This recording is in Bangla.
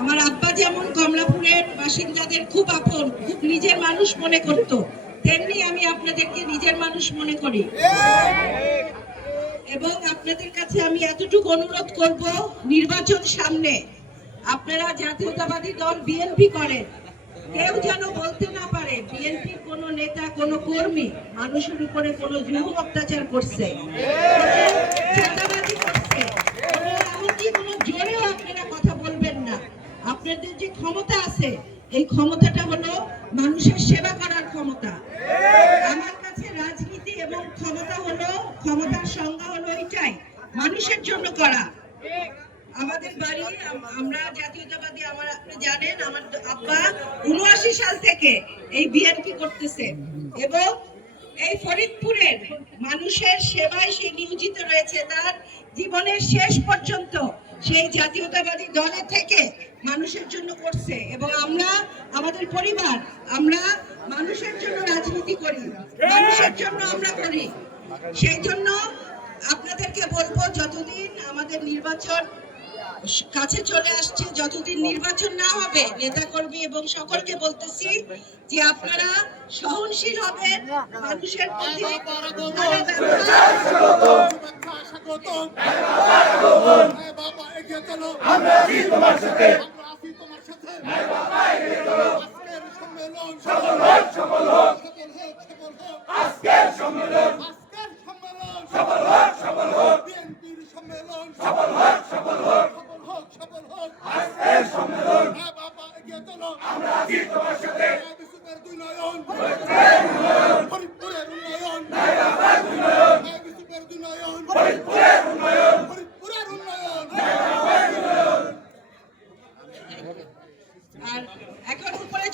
আমার আব্বা যেমন কমলাপুরের বাসিন্দাদের খুব আপন, খুব নিজের মানুষ মনে করত, তেমনি আমি আপনাদেরকে নিজের মানুষ মনে করি। এবং আপনাদের কাছে আমি এতটুকু অনুরোধ করব, নির্বাচন সামনে, আপনারা জাতীয়তাবাদী দল বিএনপি করেন, কেউ যেন বলতে না পারে বিএনপির কোন নেতা, কোন কর্মী মানুষের উপরে কোন জুলুম অত্যাচার করছে, চাঁদাবাজি করছে। এমনকি কোন জোরেও আপনারা কথা বলবেন না। আপনাদের যে ক্ষমতা আছে, এই ক্ষমতাটা হলো মানুষের সেবা করার ক্ষমতা। আমার কাছে রাজনীতি এবং ক্ষমতা হলো, ক্ষমতার সংজ্ঞা হলো এটাই, মানুষের জন্য করা। আমাদের বাড়ি, আমরা জাতীয়তাবাদী, আমার আপনি জানেন আমার আব্বা ৭৯ সাল থেকে এই বিএনপি করতেছে এবং এই ফরিদপুরের মানুষের সেবায় সে নিয়োজিত রয়েছে। তার জীবনের শেষ পর্যন্ত সেই জাতীয়তাবাদী দলে থেকে মানুষের জন্য করছে এবং আমরা, আমাদের পরিবার, আমরা মানুষের জন্য রাজনীতি করি, মানুষের জন্য আমরা করি। সেই জন্য আপনাদেরকে বলবো, যতদিন আমাদের নির্বাচন কাছে চলে আসছে, যতদিন নির্বাচন না হবে, নেতাকর্মী এবং সকলকে বলতেছি যে আপনারা সহনশীল হবেন, মানুষের প্রতি আর এখন উপরে